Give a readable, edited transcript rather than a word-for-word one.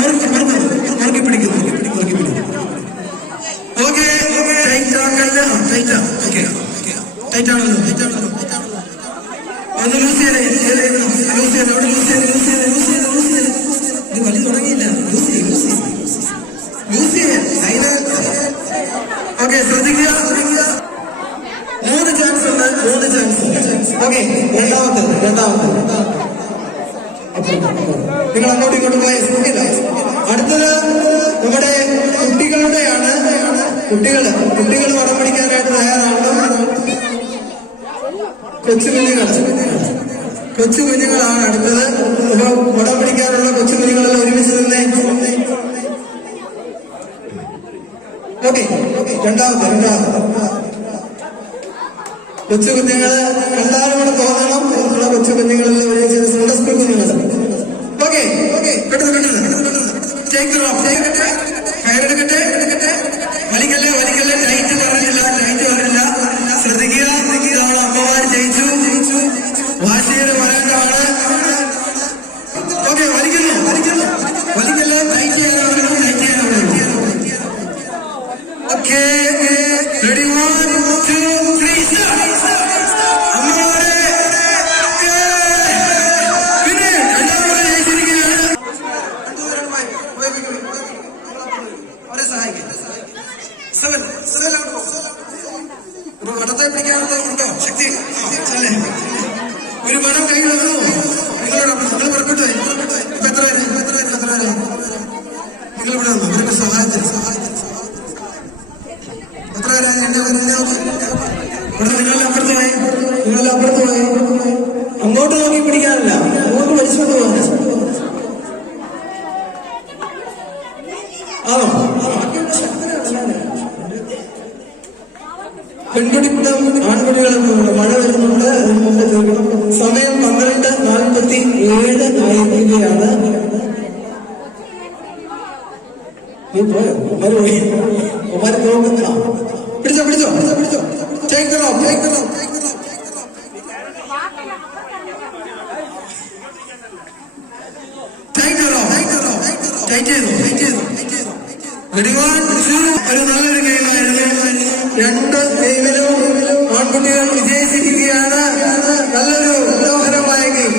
മുറുക്കി പിടിക്കുന്നു. ഓക്കെ ടൈറ്റാണല്ലോ. ഒന്ന് ലൂസ് ചെയ്തേ, ഇത് വലി തുടങ്ങിയില്ല. ലൂസ് ചെയ്യേ. ഓക്കെ, ശ്രദ്ധിക്കുക. 3 ചാൻസ് ഉണ്ട്. ഓക്കെ, രണ്ടാമത്തെ നിങ്ങൾ അങ്ങോട്ടും ഇങ്ങോട്ടും പോയ ശ്രദ്ധിക്കില്ല. അടുത്തത് നമ്മുടെ കുട്ടികളുടെയാണ്. കുട്ടികൾ വടം പിടിക്കാനായിട്ട് തയ്യാറാണ്. കൊച്ചു കുഞ്ഞുങ്ങളാണ് അടുത്തത്. വടം പിടിക്കാനുള്ള കൊച്ചു കുഞ്ഞുങ്ങളെല്ലാം ഒരുമിച്ച് നിന്നേ. ഓക്കെ, രണ്ടാമത്തെ കൊച്ചു കുഞ്ഞുങ്ങള് എല്ലാവരും കൂടെ തോന്നണം. കൊച്ചു കുഞ്ഞുങ്ങളെല്ലാം ഒരുമിച്ച് സ്കൂൾ കുഞ്ഞുങ്ങൾ. ഓക്കെ, പെട്ടെന്ന് കയറെടുക്കട്ടെ. വലിക്കല്ലേ. ടൈറ്റ് പറഞ്ഞില്ല. ശ്രദ്ധിക്കുക. നമ്മുടെ അമ്മമാർ ജയിച്ചു. വാശിയുടെ വരണ്ടാണ്. ഓക്കെ, വലിക്കല്ലേ. ടൈറ്റ് ചെയ്യാൻ. ഓക്കെ, റെഡി 1 2 3 അമ്മമാരെ പിന്നെ എല്ലാവരും ജയിച്ചിരിക്കുകയാണ്. അവരെ സഹായിക്കും. വടത്തെ പിടിക്കാനുള്ള ഉണ്ടോ ശക്തി? ഒരു വടം കയ്യിൽ വന്നു. നിങ്ങൾ പുറപ്പെട്ടു. ഇപ്പൊ എത്ര പേര്? നിങ്ങൾ ഇവിടെ വന്നു. ഇവരുടെ സഹായത്തിന് എത്ര പേരായി? എന്റെ ഇവിടെ നിങ്ങളെ അപ്പുറത്ത് പോയി. അങ്ങോട്ട് നോക്കി പിടിക്കാറില്ല, അങ്ങോട്ട് വലിച്ചോണ്ട് പോകാൻ. ആണോ? പെൺകുട്ടികളും ആൺകുട്ടികളും മഴ വരുന്നുണ്ട്. സമയം 12:47 ആയിരിക്കുകയാണ്. പിടിച്ചോ. Take them off. Ready 1 2. ഒരു നല്ലൊരു ഗെയിമായിരുന്നു. 2 ഗെയിമിലും ആൺകുട്ടികൾ വിജയിച്ചിരിക്കുകയാണ്. നല്ലൊരു മനോഹരമായ ഗെയിം.